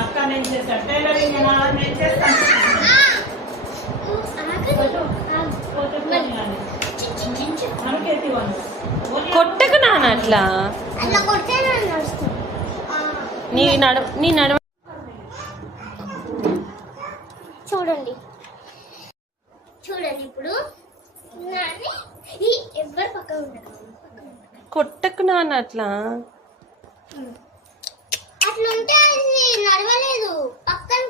అక్క నేను చేస్తాను టైలరింగ్ నేను చేస్తాను. కొట్టకు నాన్న అట్లా నీ నడవ చూడండి చూడండి ఇప్పుడు ఎవరు పక్క ఉండదు. కొట్టకు నాన్న అట్లా అట్లా ఉంటే అది నడవలేదు పక్కన